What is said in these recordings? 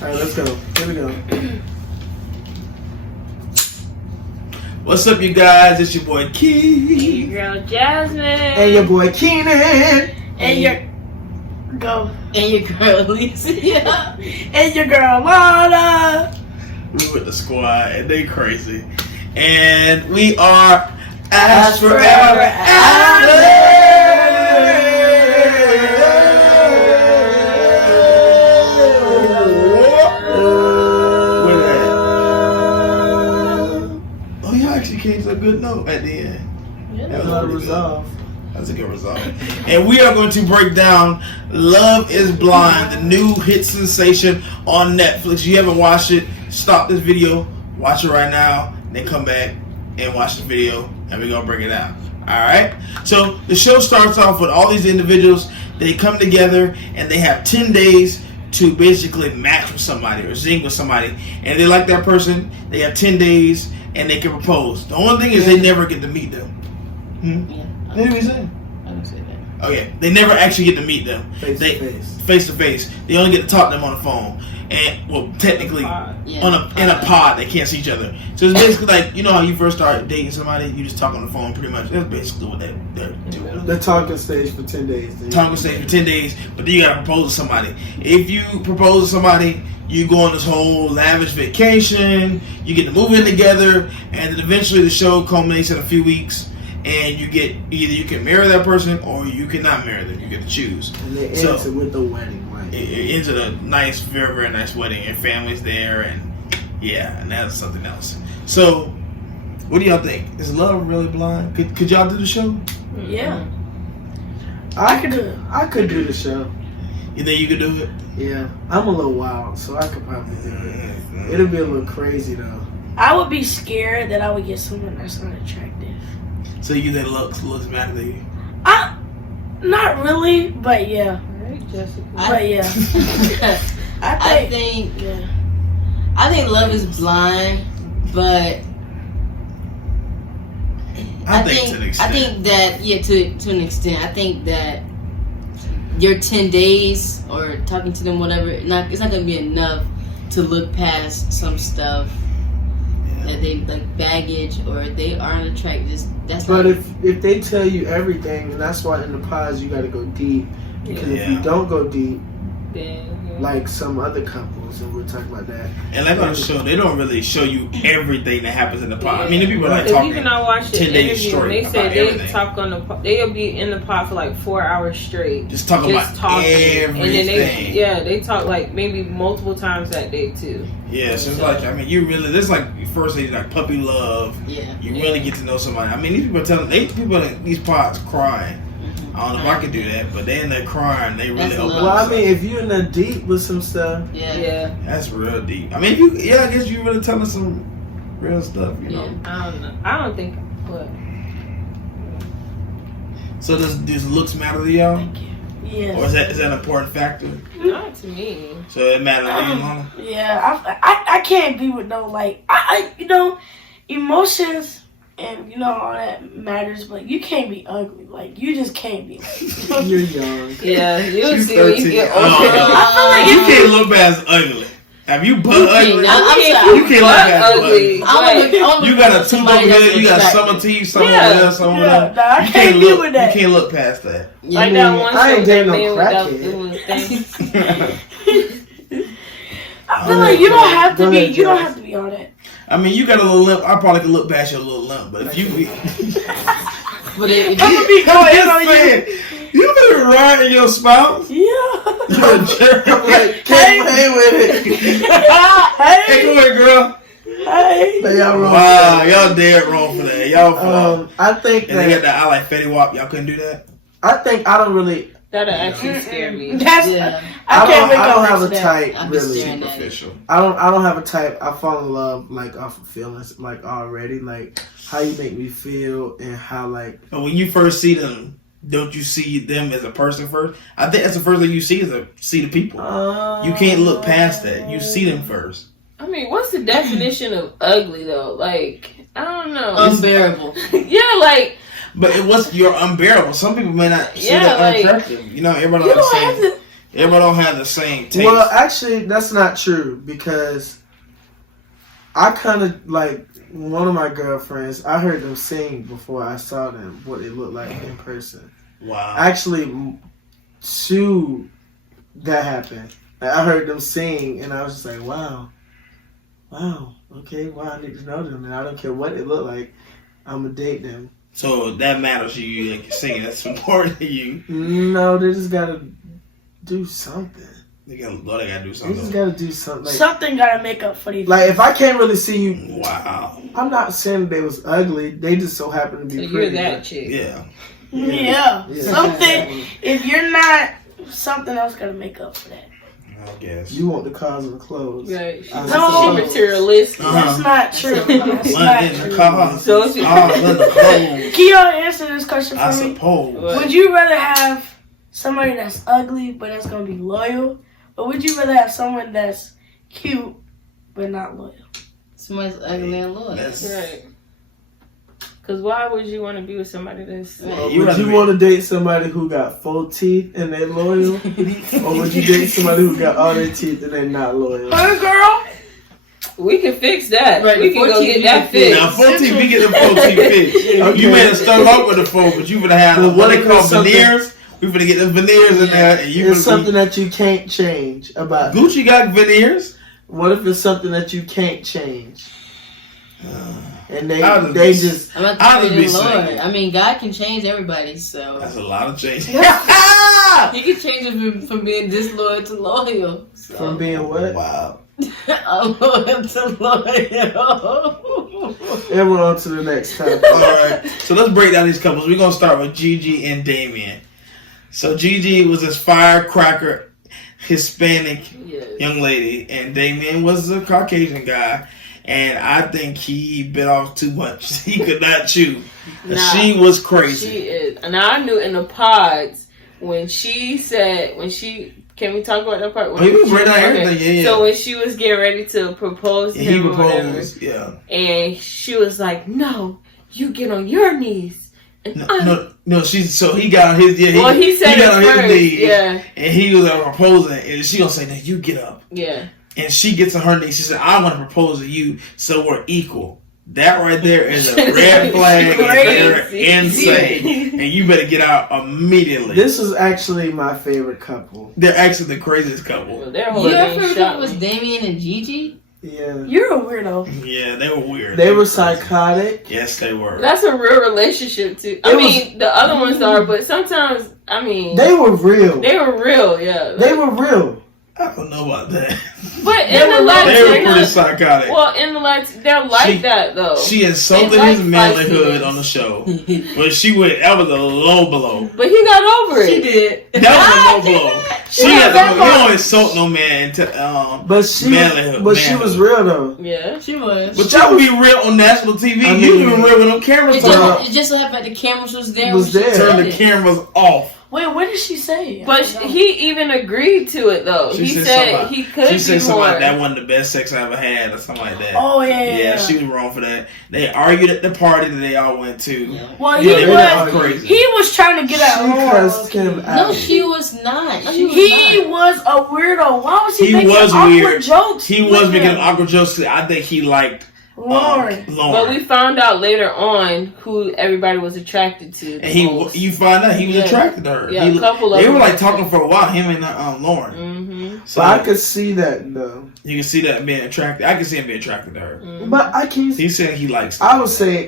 All right, let's go. Here we go. What's up, you guys? It's your boy Keith. Your girl Jasmine. And your boy Keenan. And your go. And your girl Alicia. And your girl Lana. We with the squad, and they crazy. And we are AshForeverAfter. Oh, y'all actually came to a good note at the end. Yeah, That was A lot of pretty good. resolve. That's a good result. And we are going to break down Love is Blind, the new hit sensation on Netflix. If you haven't watched it, stop this video, watch it right now, then come back and watch the video, and we're going to break it down. Alright? So the show starts off with all these individuals. They come together and they have 10 days to basically match with somebody or zing with somebody. And if they like that person, they have 10 days and they can propose. The only thing is they never get to meet them. Yeah. What did we say? I don't say that. Okay, they never actually get to meet them. Face to face. Face to face. They only get to talk to them on the phone, and well, technically, Yeah. in a pod, they can't see each other. So it's basically like, you know how you first start dating somebody, you just talk on the phone, pretty much. That's basically what they're doing. The talking stage for 10 days. Talking stage for 10 days, but then you gotta propose to somebody. If you propose to somebody, you go on this whole lavish vacation. You get to move in together, and then eventually the show culminates in a few weeks. And you get either you can marry that person or you cannot marry them. You get to choose. And they So- ends it with the wedding, right? It ends in a nice, very, very nice wedding, and family's there, and yeah, and that's something else. So, what do y'all think? Is Love really blind? Could y'all do the show? Yeah. I could do the show. You think you could do it? Yeah. I'm a little wild, so I could probably do it. It'll be a little crazy, though. I would be scared that I would get someone that's not attractive. So you think looks matter to you? Not really, but yeah. Alright, Jessica. But yeah. I think Yeah. Love is Blind, but I think to an extent. I think that to an extent. I think that your 10 days or talking to them, whatever, it's not gonna be enough to look past some stuff that they like baggage or they aren't attracted. That's But not, if they tell you everything, and that's why in the pods you got to go deep. Because if you don't go deep, like some other couples, and we'll talk about that. And like on the show, they don't really show you everything that happens in the pod. I mean, the people are like If talking you cannot watch the 10 days interview, straight they say about they everything. talk on the they'll be in the pod for like 4 hours straight. Just talking about everything. And then they talk like maybe multiple times that day too. Yeah, so it's like, I mean, you really, this is like first thing like puppy love. yeah. You really get to know somebody. I mean, these people are telling, people in these pods crying. I don't know if I could do that, but they in there crying. They really That's open love. Well, I up. mean, if you're in the deep with some stuff, Yeah. That's real deep. I mean, I guess you really telling some real stuff, you know. I don't know. I don't think, but So does looks matter to y'all, Yeah. or is that an important factor? not to me. So it matters to you, Mama? Yeah, I can't be with no like emotions and all that matters, but you can't be ugly. Like you just can't be. you're young. Yeah, you'll She's see when you 13. get Oh, older. yeah. I feel like You can't look past ugly. Have you butt ugly? I'm sorry. You can't look past ugly. ugly. You got a tooth over there. You got summer teeth somewhere there, somewhere Yeah, there. nah, I You can't be look. with that. You can't look past that. Like that one I ain't show, dating no that man without crackhead. doing things. I feel like you don't have to Go be. ahead, You don't Josh. have to be on it. I mean, you got a little limp. I probably could look past your little limp, but if you, But if I'm you, gonna be going in on you. you been riding your spouse. Yeah. You're a jerk. Can't play with it. Hey, go ahead, girl. Hey. But y'all wrong. Wow, y'all dead wrong for that. Y'all. I think And they got that that I like Fetty Wap. Y'all couldn't do that. I don't really. That'll actually scare me. That's. yeah, I can't wake I up don't have a next to that. type I'll be really. staring at it. Superficial. I don't have a type. I fall in love like off of feelings, like already, like how you make me feel and how like. But when you first see them, don't you see them as a person first? I think that's the first thing you see is see the people. You can't look past that. You see them first. I mean, what's the definition of ugly though? Like, I don't know. unbearable. Yeah, like But it was you're unbearable. Some people may not see Yeah, that like- unattractive. You know, everybody You don't don't have understand. to. Everybody don't have the same taste. Well, actually, that's not true because I kind of like one of my girlfriends. I heard them sing before I saw them. What it looked like in person. Wow. Actually, two that happened. I heard them sing, and I was just like, wow, okay, wow, I need to know them, and I don't care what it looked like. I'm gonna date them. So that matters to you, like singing. That's important to you. No, they just gotta do something. They gotta do They something. just gotta do something. Like, Something gotta make up for these. like if I can't really see you, Wow. I'm not saying they was ugly. They just so happen to So be you're pretty. that chick. Yeah. Yeah. Yeah. Something. If you're not, something else gotta make up for that. I guess. You want the cars and the clothes. Right. I No. suppose. She materialistic. That's not true. That's Money not in the true. car. So she- in the clothes. Can y'all answer this question I for me? suppose. What? Would you rather have somebody that's ugly but that's gonna be loyal, or would you rather have someone that's cute but not loyal? Somebody's ugly and loyal. That's Right. Because why would you want to be with somebody that's... Or You would rather you be- want to date somebody who got full teeth and they're loyal, or would you date somebody who got all their teeth and they're not loyal? Her girl? We can fix that. Right, We can go 14 get that we can fixed. now 14, we get the 14 fixed. Okay. You may have started off with the 4, but you would have had Well, what they if call it's something- veneers. We finna get the veneers in there, and you It's finna something that you can't change about. Gucci got veneers. What if it's something that you can't change? And they I'll they just- just I'm not I'll the just be Lord. single. I mean, God can change everybody, so That's a lot of change. He can change it from being disloyal to loyal. So. from being what? Wow. Loyal to loyal. And we're on to the next topic. All right. So let's break down these couples. We're gonna start with Gigi and Damien. So Gigi was this firecracker Hispanic Yes. young lady, and Damien was a Caucasian guy. And I think he bit off too much. He could not chew. Nah. She was crazy. She is. And I knew in the pods when she said, can we talk about that part? Oh, he was right down everything, yeah. So when she was getting ready to propose to And he him or whatever, proposed, yeah. and she was like, no, you get on your knees. And No. So he got on his, well, he said he got on it his first. knees, Yeah. and he was proposing, and she gonna say, "Now you get up." Yeah. And she gets on her knees. She said, "I want to propose to you, so we're equal." That right there is a red flag, and they're Crazy. insane, and you better get out immediately. This is actually my favorite couple. They're actually the craziest couple. Well, their whole Your thing favorite shot was me. Damien and Gigi? Yeah. You're a weirdo. Yeah, they were weird. They were crazy. psychotic. Yes, they were. That's a real relationship too. I It mean, the other ones are, but sometimes, I mean, They were real. they were real, yeah. They were real. I don't know about that. But They in the were They were pretty Latino, psychotic. well, in the Latino, they're like She- that though. She insulted They like his manlyhood feistiness. on the show, but she went. That was a low blow. But he got over it. She did. That was a low blow. She Yeah, had that to, you part- don't insult no man. But she Manlyhood, but she was real though. Yeah. She was. But y'all be real on national TV. I You mean, be real when them cameras It turn Well, off. just so happened the cameras was there. Was when she there. Turn said the it. cameras off. Wait, what did she say? But he even agreed to it though. She He said said something- he could She be said something more. like that wasn't the best sex I ever had, or something like that. Oh yeah. Yeah, she was wrong for that. They argued at the party that they all went to. Well, Yeah, he they was. were crazy. He was trying to get at She cussed Lauren. him out. No, she was not. She was He not. was a weirdo. Why was he, He making was awkward weird. jokes? He with was making him? awkward jokes. I think he liked Lauren. Lauren. But we found out later on who everybody was attracted to. And you find out he was Yeah. attracted to her. Yeah, He- a couple of they were them. like talking for a while, him and Lauren. Mm-hmm. So But I could see that though. you can see that being attracted. I can see him being attracted to her. Mm-hmm. But I can't. He's saying he likes. I would say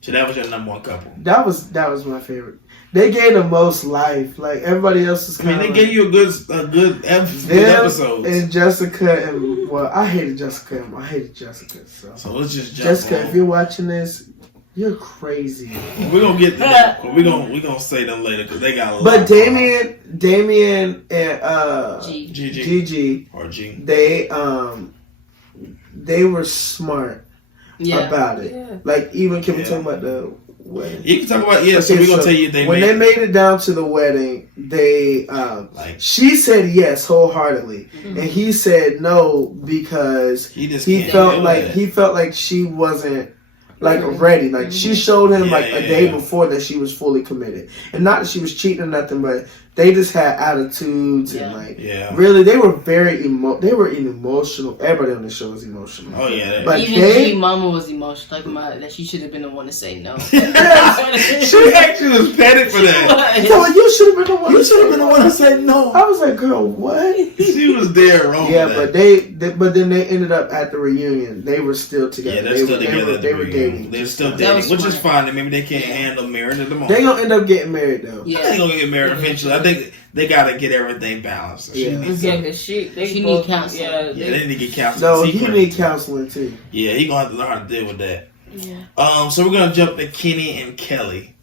So that was your number one couple. that was my favorite. They gave the most life. Like everybody else is I mean, kind they of. gave you a good episode. And Jessica and I hated Jessica. I hated Jessica. So let's just jump Jessica, on. if you're watching this, you're crazy. We're gonna get to that, but we're gonna say them later because they got a lot. But Damien and Gigi Gigi, or G. they were smart Yeah. about it. Yeah. Like even can we Yeah. talk about the wedding? You can talk about so Okay, we're gonna tell you they when made they made it down to the wedding, they like she said yes wholeheartedly, Mm-hmm. and he said no because he just he can't felt do like that. he felt like she wasn't like Mhm. ready. Like she showed him Yeah, like a yeah, day yeah. before that she was fully committed, and not that she was cheating or nothing, but they just had attitudes and like Yeah. really they were very emotional. Everybody on the show was emotional. Oh yeah. But Even they, Mama was emotional, talking about that she should have been the one to say no. She actually was petted for that. so you should have been the one. You should have been the one to say no. I was like, girl, what? She was there wrong. Yeah, for that. but then they ended up at the reunion. They were still together. Yeah, they're still together. They were dating. They're still That was dating, which is smart. fine. And maybe they can't handle marriage at the moment. They gonna end up getting married though. I think Yeah. they're gonna get married eventually. I think they gotta get everything balanced. Yeah. Yeah, cause she She both- need counseling. Yeah, Yeah, they need to get counseling. No, He he crazy. need counseling too. Yeah, he gonna have to learn how to deal with that. Yeah. So we're gonna jump to Kenny and Kelly.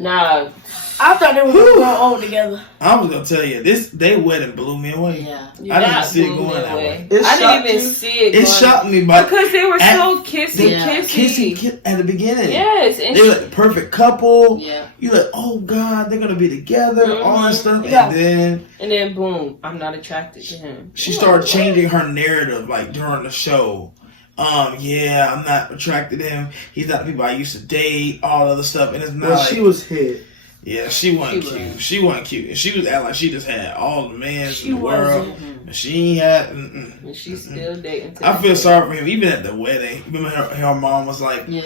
Nah, I thought they were going to grow old together. I was gonna tell you their wedding blew me away. Yeah. I didn't that see it blew going me that way. It I shocked didn't even you? see it. It going- shocked me, but because they were at- so kissy, Yeah. kissing at the beginning. Yes, and They were like the perfect couple. Yeah. You like, oh God, they're gonna be together, all that stuff, Yeah. and then boom, I'm not attracted to him. she started changing her narrative like during the show. Yeah, I'm not attracted to him. He's not the people I used to date, all other stuff, and it's not. Well, like, she was hit. yeah, she wasn't She cute. was. She wasn't cute, and she was acting like she just had all the men She in the world. wasn't. And she ain't had. And she's still dating. I feel sorry for him, even at the wedding. Remember, her mom was like, Yeah.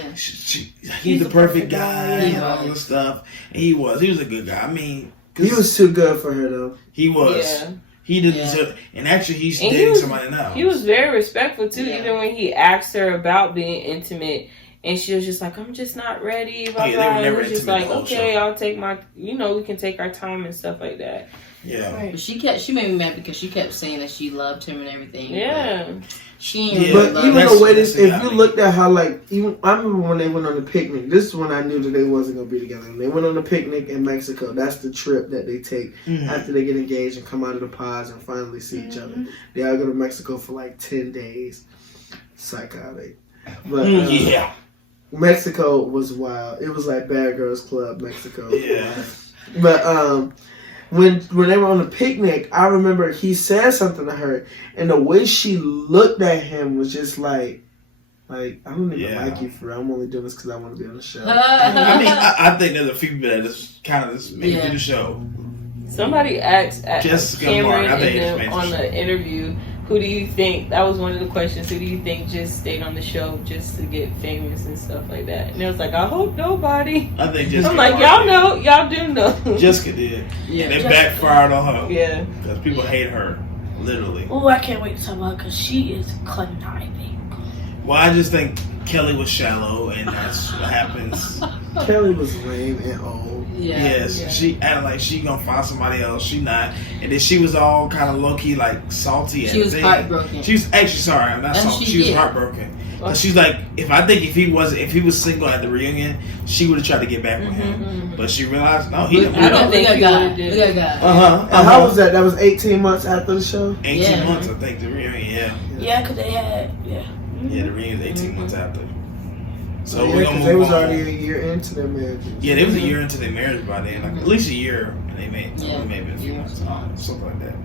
he's the perfect guy, guy. and all this stuff. And he was a good guy. I mean, 'cause He was too good for her though. he was. Yeah. He didn't Yeah. deserve. And actually, he's And he dating was- somebody now. He was very respectful too, Yeah. even when he asked her about being intimate. And she was just like, I'm just not ready. Blah, Oh, yeah, they blah. were And never it was just intimate like, the whole okay, show. I'll take my, we can take our time and stuff like that. Yeah. Right. But she made me mad because she kept saying that she loved him and everything. Yeah. But she ain't Yeah, really But love even him. the way this, that's if you got me. looked at how like even I remember when they went on the picnic. This is when I knew that they wasn't gonna be together. When they went on the picnic in Mexico. That's the trip that they take Mhm. after they get engaged and come out of the pods and finally see each other. They all go to Mexico for like 10 days. Psychotic. But Yeah. Mexico was wild. It was like Bad Girls Club Mexico. Yeah. But when they were on the picnic, I remember he said something to her, and the way she looked at him was just like I don't even Yeah. like you for real. I'm only doing this because I want to be on the show. I mean, I think there's a few people that just kind of just made it Yeah. to the show. Somebody asked Jessica Cameron Martin, I think and it's them on the interview, who do you think, that was one of the questions, who do you think just stayed on the show just to get famous and stuff like that? And it was like, I hope nobody. I think Jessica I'm like, Martin y'all know, y'all do know. did. Jessica did. Yeah. And they backfired on her. Yeah. Because people hate her. Literally. Oh, I can't wait to talk about because she is conniving. Well, I just think Kelly was shallow, and that's what happens. Kelly was lame and old. Yeah. Yes, Yeah. she acted like she gonna find somebody else. She not, and then she was all kind of low key, like salty. She was heartbroken. She was actually sorry, I'm not And salty. she She was did. heartbroken. But she's like, if he was single at the reunion, she would have tried to get back with him. But she realized, no, he didn't. I don't think Look he at God. would've did. Look at God. And how was that? That was 18 months after the show? 18 Yeah. months, I think the reunion. Yeah, Yeah, because they had, yeah. yeah, the reunion 18 months after. So Yeah, we're gonna 'cause move they was on. already a year into their marriage. Yeah, they was a year into their marriage by then, like at least a year, and they made Yeah. maybe a few Yeah. months, something like that.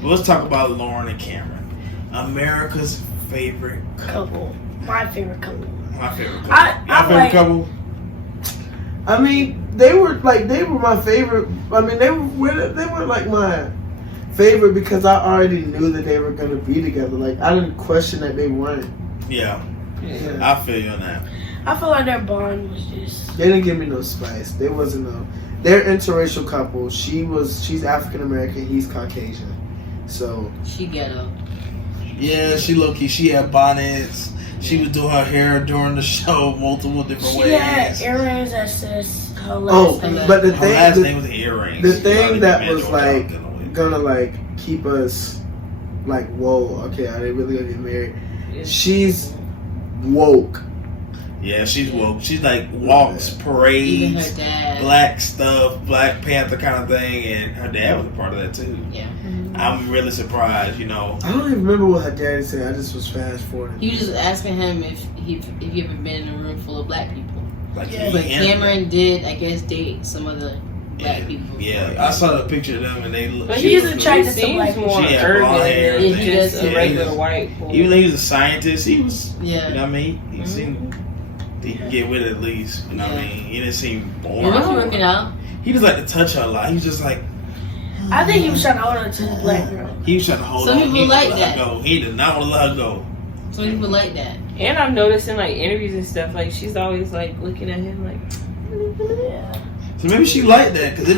But let's talk about Lauren and Cameron, America's favorite couple. Couple. My favorite couple. My favorite couple. I Your favorite like- couple? I mean, they were my favorite. I mean, they were like my favorite because I already knew that they were gonna be together. Like I didn't question that they weren't. Yeah, Yeah. I feel you on that. I feel like their bond was just. They didn't give me no spice. There wasn't no. They're interracial couple. She's African American. He's Caucasian. So She ghetto. Yeah, she low key. She had bonnets. She was doing her hair during the show multiple different She ways. had earrings that says her oh, last name. but the Her last thing name was Earrings. the She thing already that been was doing like that with. gonna like keep us like whoa, okay, are they really gonna get married? She's woke. Yeah, she's woke. She's like walks, Even parades, her dad. Black stuff, Black Panther kind of thing, and her dad was a part of that too. Yeah. I'm really surprised, you know. I don't even remember what her daddy said. I just was fast forwarding. He was just asking him if you ever been in a room full of black people. Like Yeah. But him. Cameron did, I guess, date some of the black Yeah, people. yeah. I saw the picture of them, and they look. But she he's was- attracted to seems black people. more She had urban blonde hair. than Yeah, he just does. a Yeah, regular he was- white boy. Even though he was a scientist, he was. Yeah. You know what I mean? He seemed. He could get with it at least. You know what I Yeah. mean? He didn't seem Well, was he boring. working out? He just like to touch her a lot. He was just like. I think he was trying to hold on to his black girl. He was trying to hold Some on. people He didn't like let that. her go. He did not want to let her go. Some people like that. And I've noticed in like interviews and stuff, like she's always like looking at him like. So maybe she liked that because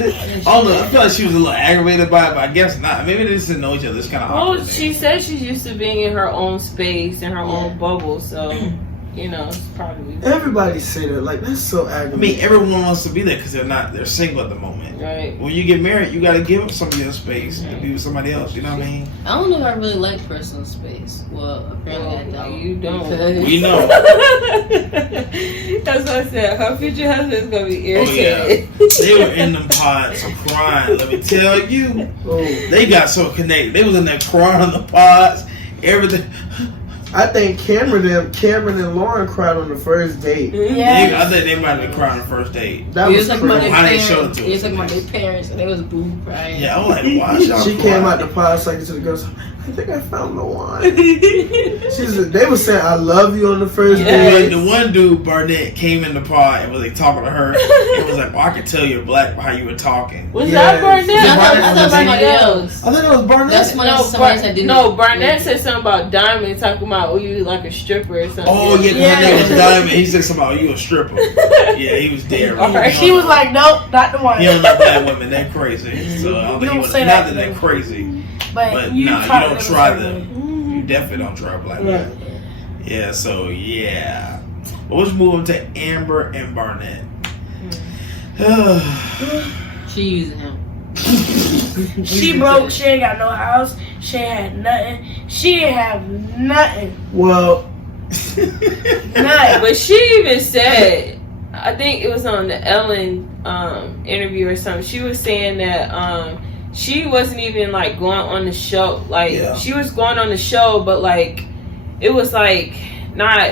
I don't know. I feel like she was a little aggravated by it, but I guess not. Maybe they just didn't know each other. It's kind of awkward. Well, she said she's used to being in her own space, in her own bubble, so it's probably Everybody say that. Like, that's so I aggravating. mean, everyone wants to be there because they're single at the moment. right. When you get married, you got to give up some of your space and be with somebody else. You know what I mean? I don't know if I really like personal space. Well, apparently I don't. You don't. Because- We know. That's what I said. Her future husband's gonna be Oh yeah, irritated. they were in them pods crying. Let me tell you, Oh, they got so connected. They was in there crying on the pods. Everything. I think Cameron and Lauren cried on the first date. Yeah. I think they might have been crying on the first date. That He was was talking about crazy. their How they parents. showed it to He was us. talking about their parents, and they was boo crying. Yeah, I'm like, why y'all She crying? came out the pod talking to the girls. I think I found the one. They were saying I love you on the first But date. the one dude, Barnett, came in the pod and was like talking to her. It was like, well, I could tell you're black by how you were talking. Was Yes. that Barnett? I thought Barnett was somebody like, else. I think it was Barnett. That's when No, somebody said didn't. Barnett said something about Diamond talking about, oh, you like a stripper or something. Oh, yeah, because Yeah. her name was Diamond. He said something about you a stripper. Yeah, he was there. Alright. She was like, nope, not the one. He don't know black women. They're crazy. So I don't think he Don't was, say not that that they're to me. crazy. But You try don't to try live them. with You definitely don't try black Yeah. women. Yeah, so yeah. But let's move on to Amber and Barnett. She using him. her. She broke. She ain't got no house. She ain't had nothing. She didn't have nothing. Well, Nothing. But she even said, I think it was on the Ellen interview or something. She was saying that she wasn't even like going on the show. Like Yeah. she was going on the show, but like it was like not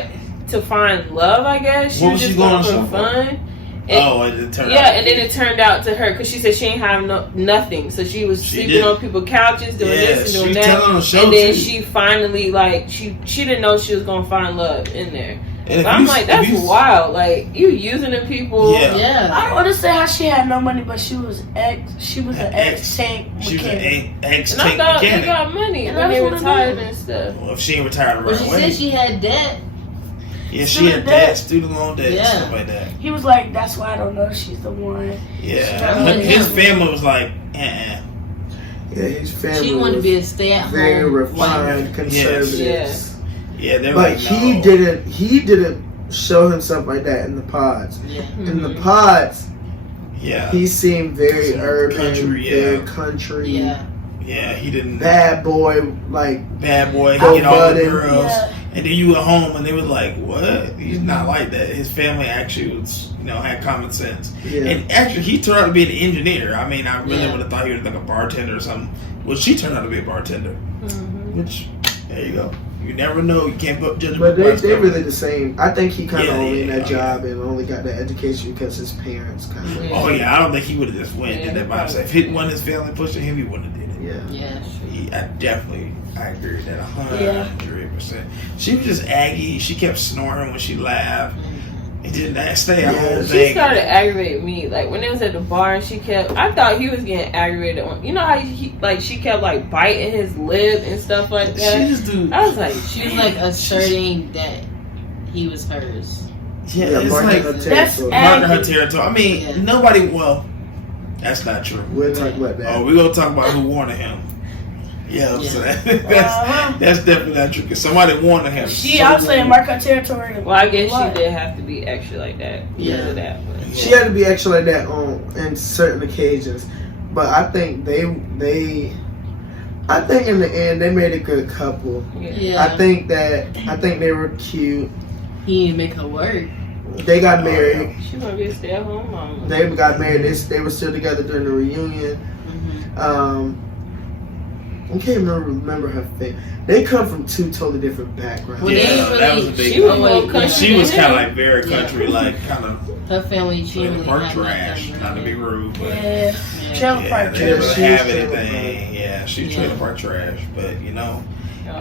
to find love. I guess she What was was she just going on going the for show for? fun. Oh, and it turned out. Yeah, and then it turned out to her because she said she ain't have nothing, so she was She sleeping did. on people's couches, doing Yeah, this and she doing was that, telling on the show and then too. she finally like she didn't know she was gonna find love in there. And if But I'm you- like, if that's you- wild. Like you using the people. Yeah. Yeah. I don't understand how she had no money, but she was an ex-tank She was mechanic. an ex And I tank thought they mechanic. got money And when they that's what it retired is. and stuff. Well, if she ain't retired Well, right she away. said she had debt. Yeah, she Student had debt. debt, student loan debt, Yeah. stuff like that. He was like, that's why I don't know if she's the one. Yeah, got his money. family was like, yeah, his family She wanted to was be a stay-at-home very wife. refined conservatives. yeah, they were But like, he no. didn't show himself like that in the pods. Yeah. In the pods, Yeah, he seemed very Some urban, country, very yeah. country, Yeah. yeah, he didn't. bad boy, like Bad boy, Go get all the budding. girls. Yeah. And then you went home and they were like, what? He's not like that. His family actually was, had common sense. yeah. And actually, he turned out to be an engineer. I mean, I really Yeah. would have thought he was like a bartender or something. Well, she turned out to be a bartender. Which, there you go. You never know. You can't put judge. But they really the same. I think he kind of Yeah, only in yeah, that yeah. job and only got that education because his parents kind of. Yeah. Oh, yeah. I don't think he would have just went and Yeah, did that by himself. If it wasn't his family pushing him, he wouldn't have did it. Yeah. Yeah, sure. I agree with that 100%. Yeah. She was just aggy. She kept snoring when she laughed. It did that stay at Yeah, home She thing. started aggravating me. Like when it was at the bar, and I thought he was getting aggravated. You know how she kept like biting his lip and stuff like She that. just do. I was like, She was like asserting that he was hers. Yeah, it's marking like her That's territory. marking her territory. I mean, Yeah. nobody. Well, that's not true. We'll talk about that. Oh, we're gonna talk about who wanted him. Yeah, I'm Yeah. saying Uh-huh. that's definitely not true. Cause somebody wanted him. I was saying mark her territory. well, I guess What? she did have to be extra like that because Yeah. of that. But. She had to be extra like that on in certain occasions, but I think I think in the end they made a good couple. Yeah. I think they were cute. He didn't make her work. They got married. She want to be a stay-at-home mom. They got married. They were still together during the reunion. Mm-hmm. I can't remember her face. They come from two totally different backgrounds. Well, Yeah, they ain't that was a really- big. She was thing. more Yeah. country She was than kind of him. like very Yeah. country, like kind of Her family, she didn't really work have trash. nothing, Not to be really. rude, but Yeah. Yeah. Trailer yeah, park they Yeah, didn't trash. she really was have trailer anything. Yeah, she was Yeah. trailer park trash, but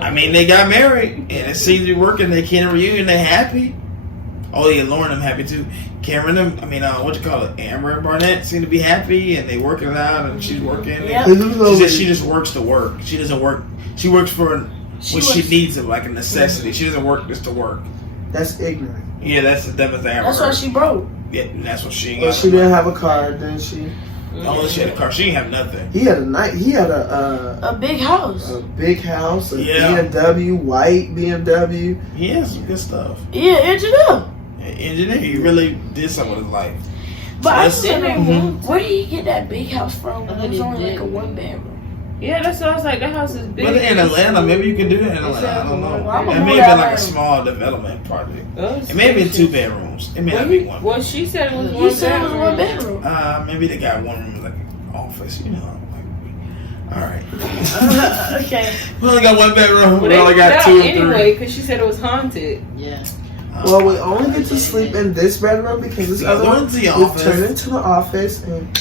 I mean, they got married and it seems to be working. They can't reunion. They happy. Oh yeah, Lauren, I'm happy too. Cameron, what you call it? Amber and Barnett seem to be happy, and they working it out, and she's working. Yep. She just works to work. She doesn't work. She works for when she needs it, like a necessity. She doesn't work just to work. That's ignorant. Yeah, that's the Amber. That's why she broke. Yeah, and that's what she. Well, she didn't have a car, then she. Oh, she had a car. She didn't have nothing. He had a big house. A big house, a Yeah. BMW, white BMW. He has some good stuff. Yeah, engineer. Engineer, he really did something with his life. But I So still that's- don't where did he get that big house from? I It thought was he only did. like a 1 bedroom. Yeah, that's what I was like. That house is big. But in Atlanta, maybe you can do that in Atlanta. I don't know. Well, I'm It gonna may move have been to like a Atlanta. small development project. Oh, It may have been spacious. 2 bedrooms. It may not be one. Well, she said it was He one said it was bedroom. 1 bedroom. Maybe they got one room like an office, you know. All right. Okay. We only got 1 bedroom. Well, We they only got got 2 or 3. anyway because she said it was haunted. Yeah. Well, we only get to sleep in this bedroom because this The other other one one's the we office. turn into the office. And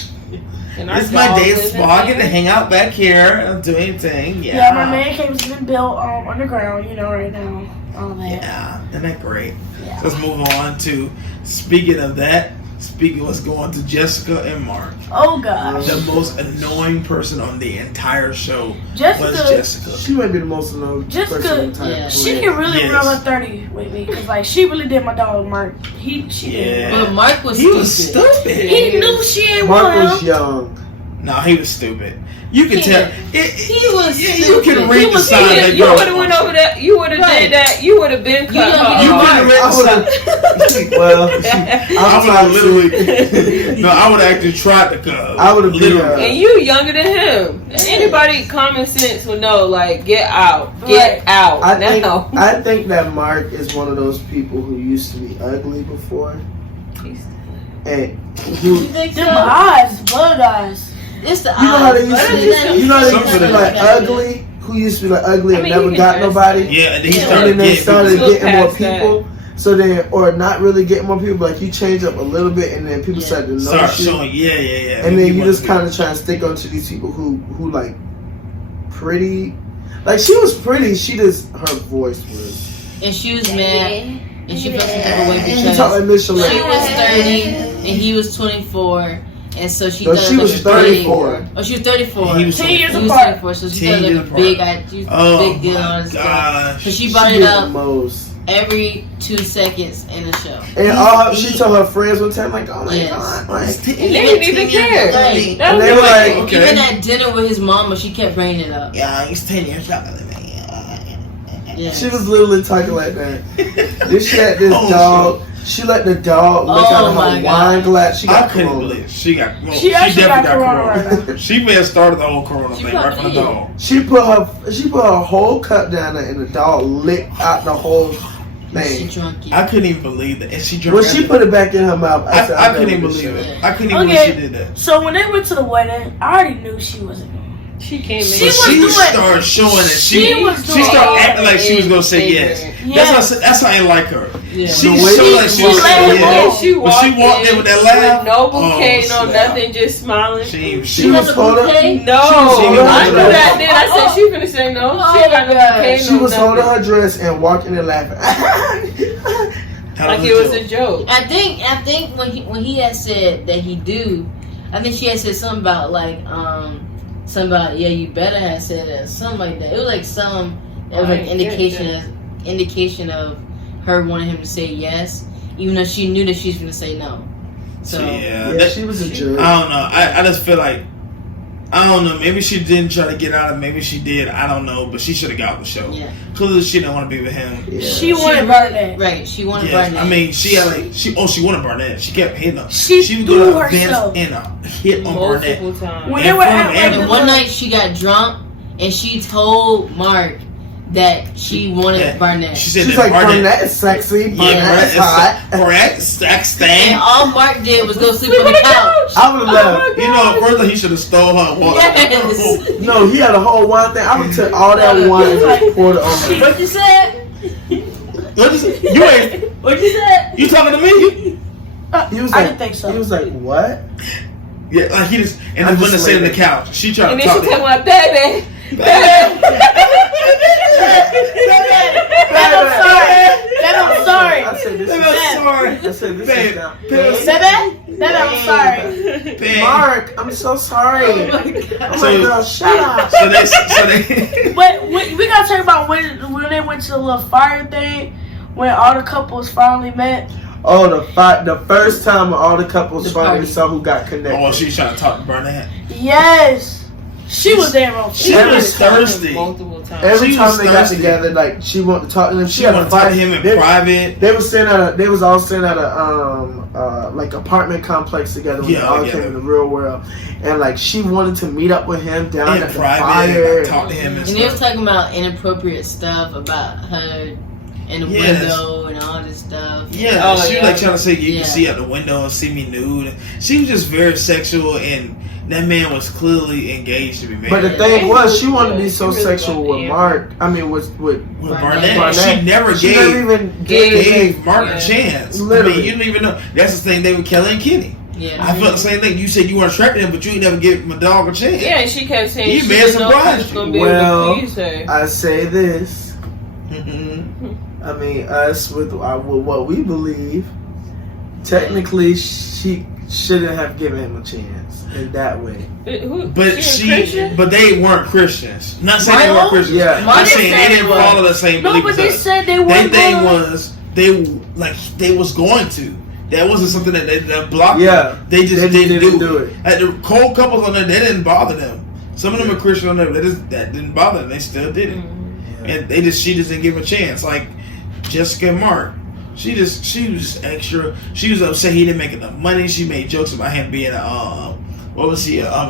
And our It's my dog day lives in spa. I get there. to hang out back here and do anything. Yeah. Yeah, my man cave's been built underground, right now. All that. Yeah. Isn't that great? Yeah. Let's move on to, speaking of that, let's go on to Jessica and Mark. Oh gosh. The most annoying person on the entire show was Jessica, Jessica. she might be the most annoying Jessica, person in the entire yeah. she planet. can really Yes. run her 30 with me because like she really did my dog Mark. She did. Yeah. But Mark was He was stupid. He knew she ain't Mark want was him. young. No, he was stupid. You can tell. He was You stupid. can read He the was signs that You girl. would have went over that. You would have Right. did that. You would have been cut You know, off. You Mark. could have read I the would've- signs. Well, I would have literally. No, I would have actually tried to cut. I would've been, literally. And you younger than him. Anybody common sense would know, like, get out. Get out. now. I think that Mark is one of those people who used to be ugly before, and You who. think Them so? eyes, blood eyes. It's the You know how they eyes. used to Other be, than that, you know how they Some used to be of like them- ugly, who used to be like ugly and I mean, never you got can nobody, Yeah, and then he Yeah. started and then they getting started people. Look getting more past that. people. So then, or not really getting more people, but like you change up a little bit, and then people Yeah. start to Start notice you, showing, yeah. and then you want just kind of try and stick onto these people who like pretty. Like she was pretty, she just her voice was. And she was mad, and she felt some type of way She talked like because Miss she Chalet. was 30 and he was 24, and so she No, thought she it was was like a big- 34. Oh, she was 34. And he was 10 years He was apart. 34, so she 10 thought it years was a big, apart. she was Oh big deal and all my this stuff. gosh. So she brought She it did up the most. every 2 seconds in the show. And all she told her friends one time, like, oh my Yes. god, like, And they didn't even care. Right. That And was they were like, Okay. Even at dinner with his mama, she kept bringing it up. Yeah, he's 10 years younger than me. Yeah. she was literally talking like that. Then she had this Oh, dog. She let the dog lick Oh out of my her God. wine glass. She I got couldn't corona. believe it. She got. Well, She actually got corona right now. She may have started the whole corona She thing right probably from the did. dog. She put her whole cup down there, and the dog licked out the whole She thing. drunk it. I couldn't even believe that. And she drank. When she put it back in her mouth, I said, I couldn't even never believe did it. shit. I couldn't even Okay. believe she did that. So when they went to the wedding, I already knew she wasn't going. She came in. She But was she doing- started showing it. she was She doing started acting like she was gonna say yes. Yes. That's why I ain't like her. Yeah. She The way showed like she she was let saying it yes. go. She When walked, she walked in with that laugh, no bouquet, oh, no snap. nothing, just smiling. She She was holding. bouquet? No, She was I holding knew her- that then. I said she finna say no. She ain't got no Oh, bouquet, She no was holding nothing. her dress and walking and laughing. Like it was a joke. I think when he had said that he do, I think she had said something about like something about yeah you better have said that, something like that. It was like that was like indication of her wanting him to say yes, even though she knew that she's gonna say no. So yeah, Yeah, she was a jerk. I don't know. I just feel like I don't know. Maybe she didn't try to get out of. Maybe she did. I don't know. But she should have got the show. yeah, Clearly, she didn't want to be with him. Yeah. She wanted Barnett. right. She wanted Yes, Barnett. I mean, she had like she wanted Barnett. She kept hitting her. She would threw go to herself. events and hit on Barnett. Multiple times. When they were at And and one night she got drunk and she told Mark that she wanted Yeah. Barnett. She said She's that like, Barnett is sexy. Barnett is hot. Barnett, sex And thing. all Mark did was go sleep on the couch. I would have left. You know, first he should have stole her and walked. Yes. No, he had a whole wine thing. I would took all that wine and poured it on me. What you said? What is it? You ain't. What you said? You talking to me? He was I like, didn't think so. He was like, what? Yeah, like he just and I'm I'm gonna just sit on the waiting. couch. She tried And to then talk she to talking him. about baby. I'm sorry. I said, this I'm is sorry. I said, this I'm is sorry. I said this Babe, is down. Baby, I'm sorry. Babe. Mark, I'm so sorry. Oh my God. Oh my God, shut up. So they But we gotta talk about when they went to the little fire thing, when all the couples finally met. Oh, the first time all the couples The finally party. saw who got connected. Oh, she's trying to talk to Burnett. Yes. She was there on She Every was thirsty. multiple times. Every She time was they got thirsty. together, like she wanted to talk to them. She wanted to talk to him in private. They was all staying at a like apartment complex together when they all Yeah. came in the real world, and like she wanted to meet up with him down In at the private, fire. talk to him and And they was stuff. talking about inappropriate stuff about her in the Yes. window and all this stuff. Yeah, Oh, she was yeah. like trying to say you Yeah. can see out the window and see me nude. She was just very sexual, and that man was clearly engaged to be married. But the Yeah. thing was, she wanted to be so She really sexual got with the Mark. I mean, with with Barnett, Barnett. she never She gave never even gave Mark Yeah. a chance. I Literally. mean, you don't even know. That's the thing they with Kelly and Kenny. Yeah. I felt the same thing. You said you weren't attracted to him, but you ain't never give him a dog a chance. Yeah, and she kept saying You she man didn't know if he surprised was you. going to be Well, able to please her. I say this. Mhm. I mean, us with what we believe. Technically, she shouldn't have given him a chance in that way. But but they weren't Christians. Not saying they Milo? weren't Christians. Yeah. I'm Milo saying said they didn't they were. follow the same No, belief but as they us. said they Their weren't thing going. was they was going to. That wasn't something that blocked Yeah. them. They just They didn't didn't do do it. it. Like the cold couples on there, they didn't bother them. Some of them are Christian on there, but that didn't bother them. They still did it, and she just didn't give him a chance. Like Jessica and Mark, she was just extra. She was upset he didn't make enough money. She made jokes about him being a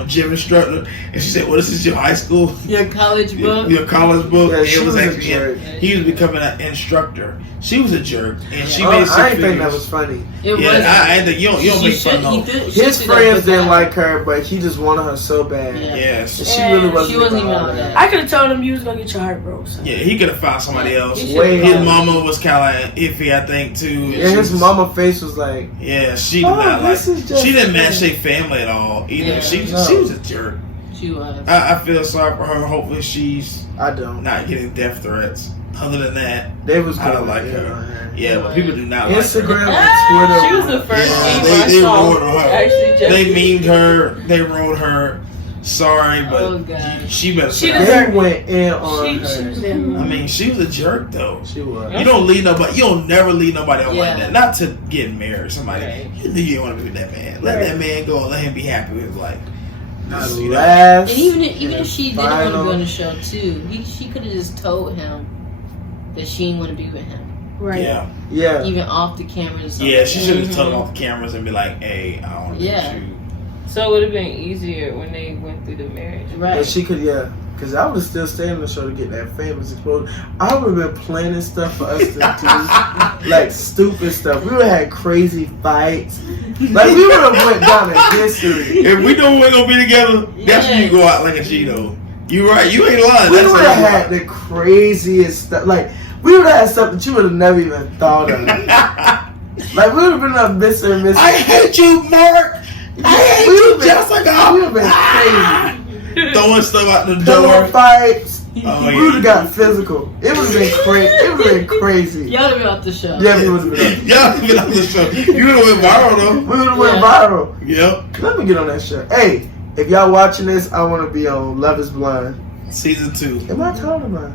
gym instructor, and she said, "What is this? Your high school? Your college book. Your college book?" Yeah, And she it was was a actually jerk. he was becoming an instructor. She was a jerk, and she Oh, made I ain't think figures. that was funny. It Yeah, was. I think you don't make fun of. His friends didn't like her, but he just wanted her so bad. Yeah. Yes. And she really wasn't, She wasn't even all on that. I could have told him you was gonna get your heart broke. So. Yeah, he could have found somebody else. He Way His more. mama was kind of iffy, I think, too. And Yeah, she his was- mama face was like, Yeah, she did Oh, not like. this is just- She didn't match their family at all either. Yeah. She No. was a jerk. She was. I feel sorry for her. Hopefully, she's I don't. not getting death threats. Other than that, They was I going don't like in her. on her. yeah, but people do not like her. Instagram and Twitter. She was the first Yeah, thing I they saw. wrote her. Actually, just They memed her. They wrote her. Sorry, but Oh, God. she better. She stop. deserved- They went in on She her. was there. I mean, she was a jerk though. She was. You don't lead nobody. You don't never lead nobody on like Yeah. that. Not to get married. Somebody Right. you knew you didn't want to be with that man. Let Right. that man go and let him be happy with his life. Just, you know. Last And even if she didn't want to final- be on the show too, she could have just told him that she didn't want to be with him, Right. Yeah, Yeah. even off the camera or something. yeah. She should have Mhm. told him off the cameras and be like, "Hey, I don't want to Yeah. shoot." so it would have been easier when they went through the marriage. But Right. she could, yeah. Because I would have still stayed on the show to get that famous exposure. I would have been planning stuff for us to do. Like stupid stuff. We would have had crazy fights. Like we would have went down in history. If we know we're gonna be together, that's when you Yes. go out like a Cheeto. You right? You ain't lying. We That's would how have you had the craziest stuff. Like we would have had stuff that you would have never even thought of. Like we would have been up Mr. and Mrs. I hate you, Mark. I hate We you, would've been- Jessica. we would've been crazy. Throwing stuff out the Pillow door. fights. Oh, We yeah. would have got physical. It would have been crazy. It would have been crazy. Y'all have been off the show. Yeah, we would have been. Y'all been on the show. You would have went viral though. We would have went Yeah. viral. Yep. Let me get on that show. Hey, if y'all watching this, I want to be on Love Is Blind. Season 2. Am I talking about?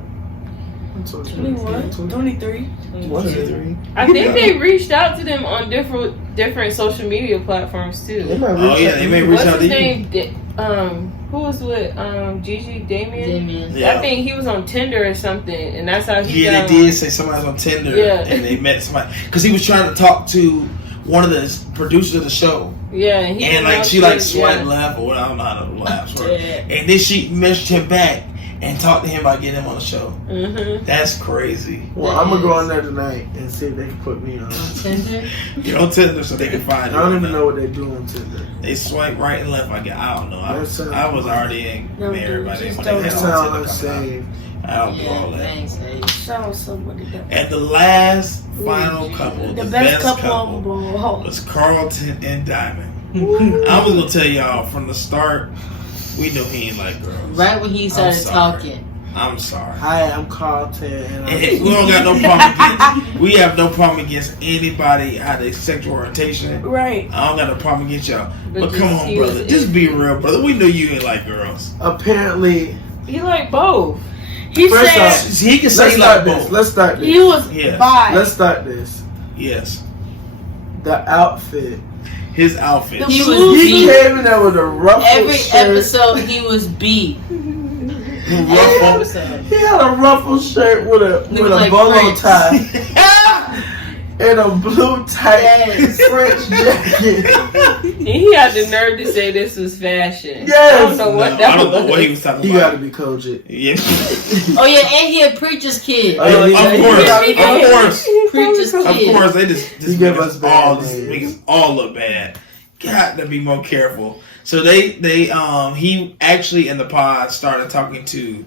I'm so 21, 23. 23. I think they reached out to them on different social media platforms They too. might Oh reach yeah, out they to may me. reach What's out to his you. name? Who was with Gigi Damien? Damien. Yeah. I think he was on Tinder or something, and that's how he Yeah, got they on. did say somebody's on Tinder, Yeah. and they met somebody because he was trying to talk to one of the producers of the show, Yeah, and he and didn't like know she like yeah. swiped left, or I don't know how the laps work, Yeah. and then she messaged him back and talked to him about getting him on the show. Mhm. That's crazy. Well, I'm gonna go on there tonight and see if they can put me on. On Tinder. Get on Tinder so they can I find you. don't even know what they do on Tinder. They swipe right and left. I don't know. That sounds- I was already No, married by then just when don't they That had on sounds Tinder coming unsafe. out. I don't do all Yeah, that. thanks, hey. Sounds somebody that. And the last final couple, The best couple of them all. was Carlton and Diamond. I was gonna tell y'all from the start, we knew he ain't like girls. Right when he started sorry. talking. I'm sorry. Hi, I'm Carlton. And We don't got no problem against. We have no problem against anybody out of sexual orientation. Right. I don't got no problem against y'all. But But come just on, he brother. was- Just be real, brother. We know you ain't like girls. apparently, He like both. He First said off, He can say let's like start this. both. Let's start he this. was Yes. bi. Let's start this. Yes. The outfit. His outfit. He Blue was He beat. came in there with a ruffled Every shirt. episode he was beat. Ruffled. He had a ruffled shirt with a like bolo Prince. tie and a blue tight Yes. French jacket. And he had the nerve to say this was fashion. Yes. I don't know what No, that I don't know was. what he was talking He about. gotta be Kojic. Yeah. Oh yeah, and he a preacher's kid. Oh, yeah, Of course. Preacher's Of kid. course, they just He gave make us us bad all names. make us all look bad. Got to be more careful. So he actually in the pod started talking to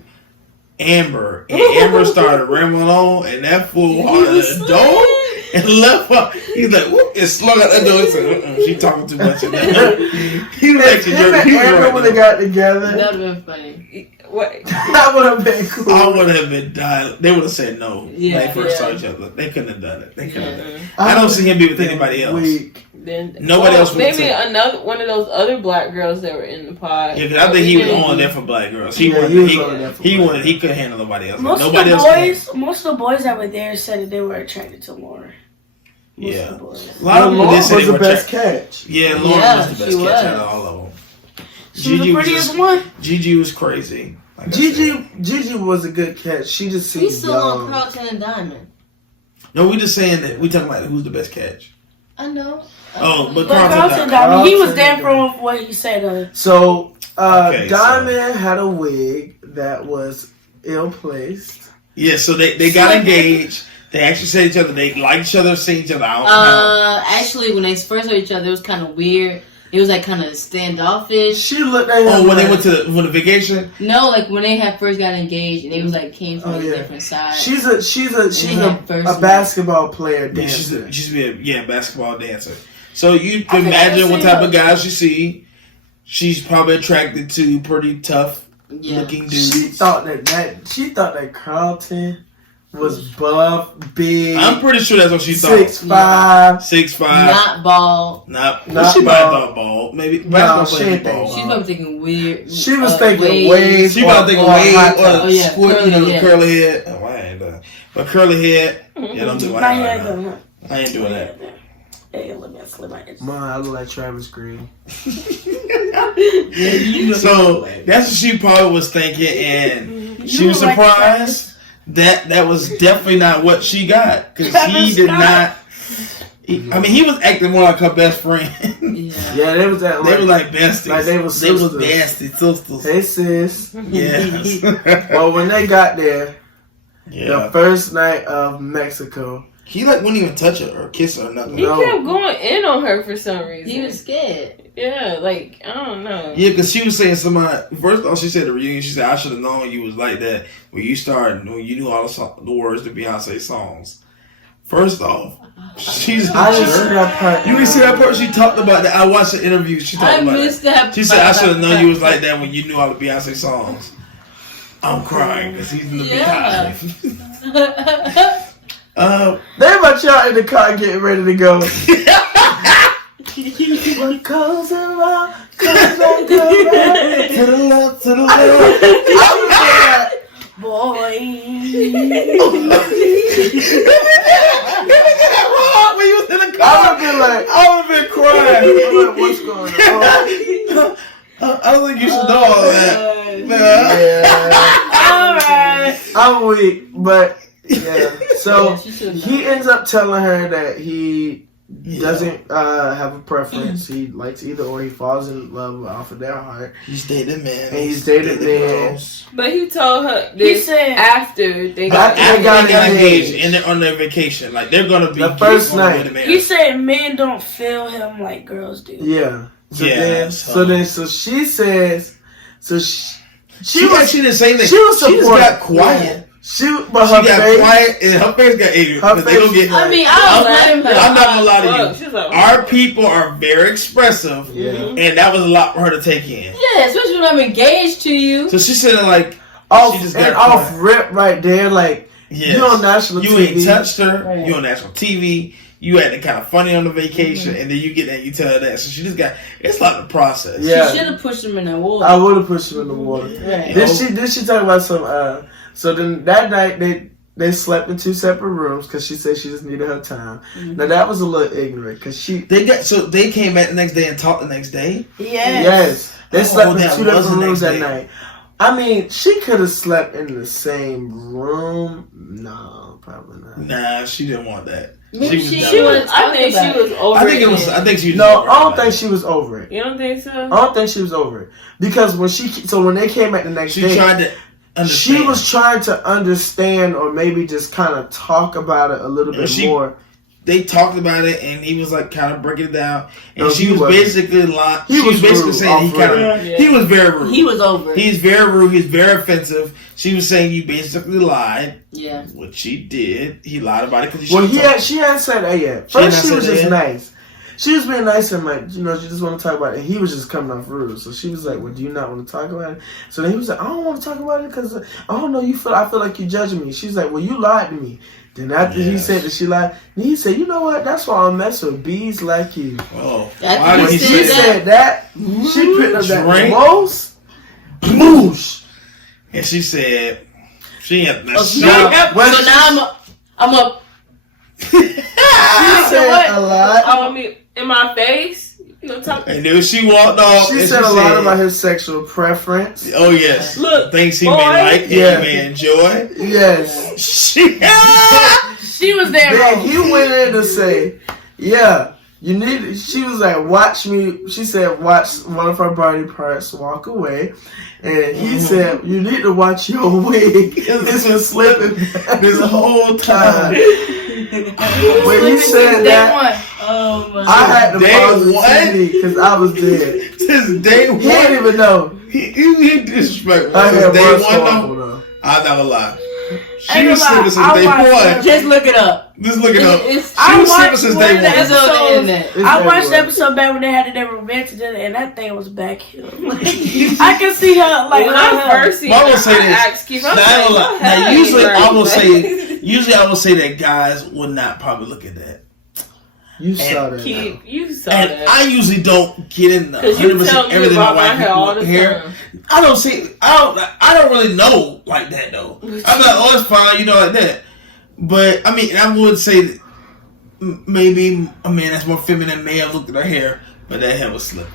Amber, and Amber started rambling on, and that fool walked out the door and left her. He's like, whoop, and slung out that door. He said, she talking too much. He was If actually him and he was Amber right would have there. got together, That would have been funny. What? that would have been cool. I would have been dying. They would have said no. When Yeah, they first yeah. saw each other. They couldn't have done it. They couldn't have done it. Mm-mm. I don't see him be with anybody else. Weak. Then Nobody else would Maybe say- another one of those other black girls that were in the pod. Yeah, 'cause I think he was only there for black girls. He Yeah, wanted, he was he, only there for he black wanted, he couldn't handle nobody else. Most Nobody of else. most of the boys that were there said that they were attracted to Laura. Most Yeah. of the boys. A lot of people Lauren did say was they the were best attracted. catch. Yeah, Lauren Yeah, was the best she catch out was. of all of them. She was the prettiest just, one. Gigi was crazy. Like I said. Gigi was a good catch. She just We seemed still on young. Carlton and Diamond. No, we just saying that we talking about who's the best catch. I know. Oh, but But Carlton Carlton Diamond. Diamond, he was Carlton there Diamond. from what he said. So, Okay, Diamond had a wig that was ill placed. Yeah, so they got engaged. They actually said each other. They liked each other, seen each other. I don't know. Actually, when they first saw each other, it was kind of weird. It was like kind of standoffish. She looked at him. Oh, when they like- went to the vacation. No, like when they had first got engaged, and they was like came from Oh, a yeah. different side. She's a first basketball player Yeah, she's dancer. a, she's a basketball dancer. So you I can think imagine I've what seen type her. of guys you see. She's probably attracted to pretty tough Yeah. looking She dudes. thought that Carlton was buff, big, I'm pretty sure that's what she thought. 6'5". 6'5". Not bald. Not Not she might have bald. thought bald. Maybe No, basketball she player ain't bald. think She's probably thinking weird. She was thinking waves. waves. She probably thinking or wave hot or top. Oh, yeah, squirt, curly, the yeah. curly head. Oh, I ain't done. But curly head, yeah, don't do it. Not I yet, ain't though. I ain't doing that. Hey, let me slip my Instagram. Man, I look like Travis Green. So that's what she probably was thinking, and she was look like surprised that was definitely not what she got because he Travis did Scott. not. I mean, he was acting more like her best friend. Yeah. Yeah, they was at They were like besties. Like they was They was sisters. besties, sisters. Hey sis. Yes. Well, when they got there, yeah. the first night of Mexico, He like wouldn't even touch her or kiss her or nothing. He No. kept going in on her for some reason. He was scared. Yeah, like I don't know. Yeah, because she was saying first off, she said the reunion. She said I should have known you was like that when you knew all the words to Beyonce songs. First off, she's I didn't a see jerk. that part. You didn't see that part? She talked about that. I watched the interview. She talked I about missed it. that. She said I should have known you was like that when you knew all the Beyonce songs. I'm crying because he's in the Yeah. beehive. They about y'all in the car getting ready to go. What goes around, comes back around. To the left, to the left. I Boy. would be like, I would have been crying. I'm like, what's going on? I don't think you should know all of that. Yeah. Alright. I'm weak, but yeah. So Yeah, she should've he known. ends up telling her that he doesn't have a preference. He likes either or. He falls in love off of their heart. He's dated man. And he's dated man. girls. But he told her He this said- after they After got they After got they got engaged engaged. and they're on their vacation, like they're gonna be The first on the way night. to marriage. He said men don't feel him like girls do. Yeah. So Yeah, then, so- so she says, so she She was actually didn't say anything. she was She just supportive. got quiet. but She her got face, quiet and her face got angry. Her because they don't face- get. I mean, I don't blame her. I'm not gonna lie to Fuck, you. she's like, Our people are very expressive, Yeah. and that was a lot for her to take in. Yeah, especially when I'm engaged to you. So she said like, Off She just and got off quiet. rip right there, like Yes. you on national You TV. ain't touched her. Right. You on national TV. You acting kind of funny on the vacation, and then you get that, you tell her that. So she just got. It's like the process. Yeah. She should have pushed him in that water. I would have pushed him in the water. Right. Then she talk about some. So then that night they slept in 2 separate rooms because she said she just needed her time. Mhm. Now that was a little ignorant because she. They came back the next day and talked the next day. Yes, they Oh, slept in that 2 was different the rooms next that day. night. I mean, she could have slept in the same room. No, probably not. Nah, she didn't want that. Maybe was she down. She wanted was. to I talk think about she was over. I think it was. then. I think she was. No, over I don't about think it. she was over it. You don't think so? I don't think she was over it because when they came back the next She day, tried to understand. she was trying to understand or maybe just kind of talk about it a little And bit she- more. They talked about it, and he was like kind of breaking it down, and No, she he was wasn't. basically lying. He She was was basically rude, saying he off kind rip. of Yeah. he was very rude. He was over it. He's very rude. He's very offensive. She was saying you basically lied, Yeah. which she did. He lied about it because he Well, should she hadn't said that yet. She hadn't First, she said was that just yet? nice. She was being nice and like, she just want to talk about it. And he was just coming off rude. So she was like, well, do you not want to talk about it? So then he was like, I don't want to talk about it because I don't know, I feel like you're judging me. She's like, well, you lied to me. Then after he Yes. said that she lied, then he said, you know what? That's why I mess with bees like you. Oh, That- why When did he she say that? said that, she picked up that Drink. most. Boosh. And she said she had Oh, she, now, Well, so now I'm up. She said what? a lot. I mean, in my face. You know, talk. and then she walked off. She and said a lot said, about his sexual preference. Oh yes, Look, things he boy. may like and Yeah. he may enjoy. Yes. She She was there. Then wrong. he went in to say, yeah, you need, she was like, watch me. She said, watch one of her body parts walk away. And he said, you need to watch your wig. It's been slipping this whole time. When he said Day that, one. Oh my. I had to Day pause the one? TV because I was dead. Since day He didn't one, even know. he disrespectful. I Since had day worse one, horrible though, though. I never lie. She Ain't was gonna lie, slipping since I day watched one. it. Just look it up. Just look it up. It's- She I was slipping watched since one day of the one. It's on the episodes. internet. It's I watched the everywhere. episode back when they had their revenge together, and that thing was back here. I can see her like when I first seen Well, I will it, say this. I asked Keith, I was Now, I ain't gonna lie. like, Now, "Hey, usually I will right." say, I will say that guys would not probably look at that. You saw that. Keith, you saw And that. I usually don't get in the Because you 100% tell me everything about my my wife hair all the hair. time. I don't really know like that though. I'm like, oh, it's fine, like that. But I mean, I would say that maybe a man that's more feminine may have looked at her hair, but that hair was slipping.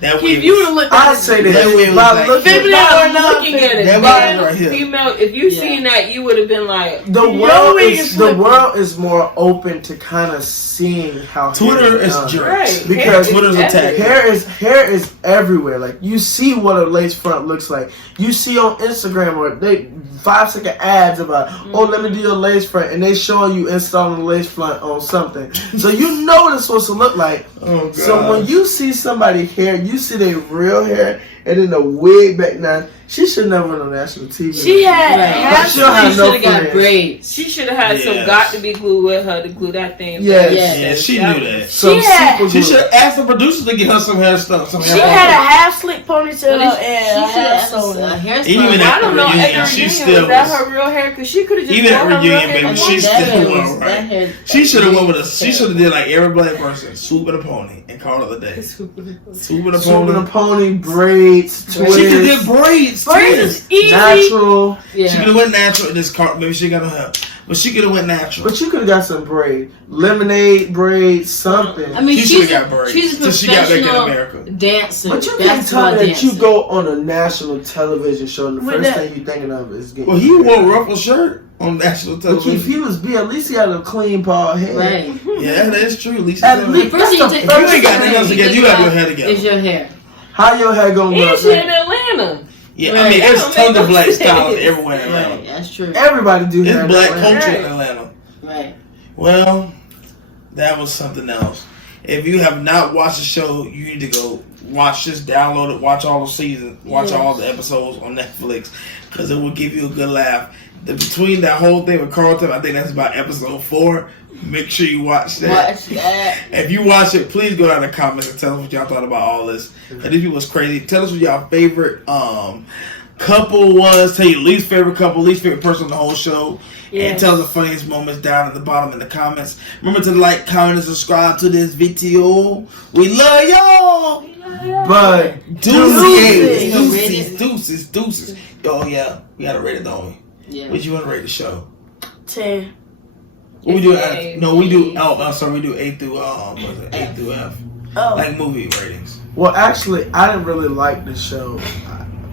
That Keith, way you would have looked I at say it. That way it was that. like- By looking, Feminine By or not looking at it, That man, body right here. female, if you Yeah. seen that, you would have been like, the Your world wig is is the slipping. world is more open to kind of seeing how Twitter hair is done. jerks. right. Because Twitter's attack. Hair is everywhere. Like you see what a lace front looks like. You see on Instagram or they 5-second ads about let me do your lace front, and they showing you installing a lace front on something. So you know what it's supposed to look like. Oh god. So when you see somebody hair, you see their real hair and then the wig back now. She should never went on national TV. She had Right. half She don't have She no should have got friends. braids. she should have had some Yes. got to be glue with her to glue that thing. Yes. back. Yes. Yeah, she knew that. Some She had- super She glue. should have asked the producer to get her some hair stuff. Some She hair had a stuff. half slick ponytail She and a should half have sewn. a hairstyle. Even I at don't the know. At reunion, the she reunion, still was that was. her real hair? Because she could have just Even at wore her real reunion, hair. baby, and she she- That still hair was was- right. that hair- She should have went with She should have did like every black person, swoop in a pony and called it a day. Swoop in a Swooping a pony. pony, braids, She could have did twists, braids. Braids too. is easy. natural. She could Yeah. have went natural in this car. Maybe she got no help, but she could have went natural. But you could have got some braid, lemonade braids, something. I mean, She she's should have got braids she's a till she got back in professional America. dancer. But you can't tell basketball me that dancer. you go on a national television show and the With first that- thing you're thinking of is getting. Well, he wore a ruffled shirt on national But if television. he was at least he had a clean bald head. Right. Yeah, that's true. At least At least- First thing That's you the take, You ain't got nothing else together. You got your hair Is together. your hair. How your hair gonna And look? she in Like, Atlanta. Yeah, Right. I mean, there's That don't tons make of no black sense. styles everywhere in Atlanta. Right. That's true. everybody do There's hair. black that way. culture Right. in Atlanta. Right. Well, that was something else. If you have not watched the show, you need to go watch this, download it, watch all the seasons, watch Yes. all the episodes on Netflix, because it will give you a good laugh. Between that whole thing with Carlton, I think that's about episode 4. Make sure you watch that. Watch that. If you watch it, please go down in the comments and tell us what y'all thought about all this. And these people was crazy. Tell us what y'all favorite couple was, tell your least favorite couple, least favorite person on the whole show, Yes. and tell the funniest moments down at the bottom in the comments. Remember to like, comment, and subscribe to this video. We love y'all. But Deuces. Oh yeah, we gotta rate it, don't we? Yeah. What you want to rate the show? 10. What we do? A, No, we do. B. Oh, I'm sorry. We do A through what is it? A through F. Oh. Like movie ratings. well, actually, I didn't really like the show.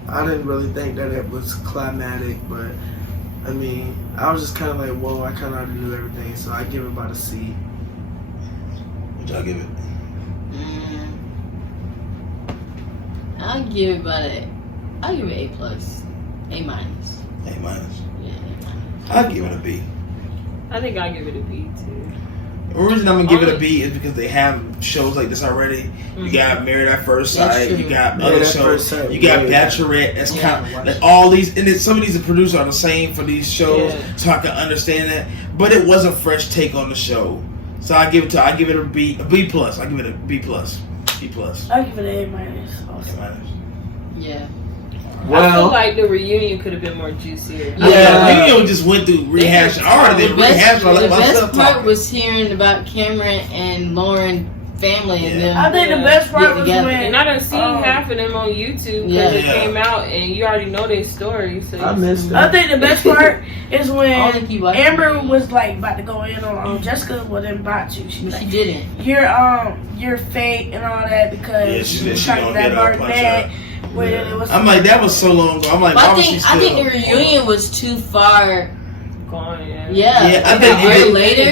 I didn't really think that it was climatic, but I mean, I was just kind of like, whoa, I kind of already knew everything, so I give it about a C. What y'all give it? I'll give it about I'll give it A plus, A minus. A minus. Yeah, A minus. I'll give it a B. I think I'll give it a B too. The reason I'm gonna give it a B is because they have shows like this already. You got Married at First That's Sight. true. You got Married other at First shows. Sight, You got yeah. Bachelorette. That's Yeah. kind of like all these, and then some of these producers are the same for these shows, Yeah. so I can understand that. But it was a fresh take on the show, so I give it a B plus. I give it a B plus. B plus. I'll give it an A minus A also. minus. Yeah. I feel Well, like the reunion could have been more juicier. Yeah, Video just went through rehash. I already did The best, rehash. I the let best myself part talk. was hearing about Cameron and Lauren family and Yeah. them. I think the Yeah. best part Get was together. when And I done seen um, half of them on YouTube because Yeah. it Yeah. came out and you already know their story. So I missed I it. think the best part is I when don't think you watched Amber it. was like about to go in on Jessica, well then bought you. She But was she like, didn't. you're fake and all that because Yeah, she you was gonna talking get that her hard punch bad. her. When it was I'm like, that was so long ago. I'm like, But why I was she think still? I think the reunion was too far. gone, yeah. Yeah, I like think a year later.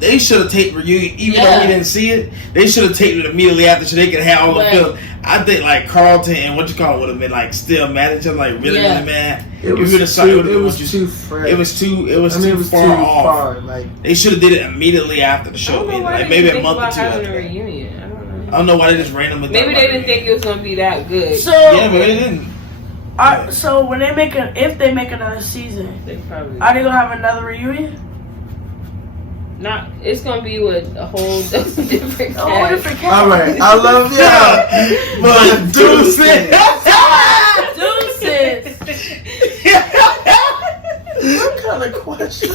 they should have taped reunion, even though Yeah. we didn't see it. They should have taped it immediately after, so they could have all the Right. film. I think like Carlton and what you call it would have been like still mad at each other, like really Yeah. really mad. It was would've saw- it too, would've it been was what you- too fresh. It was too I mean, it was far too off. far. Like, They should have did it immediately after the I show, don't know why like they maybe didn't a think month or about two having after. a that. reunion. I don't know. I don't know why they just randomly. Maybe thought they about didn't think it was gonna be that good. so. Yeah, but they didn't. So when they if they make another season, They probably are they gonna have another reunion? not. It's gonna be with a whole different Oh, cast. different cast. all right, I love y'all, but deuces. Deuces. What kind of question?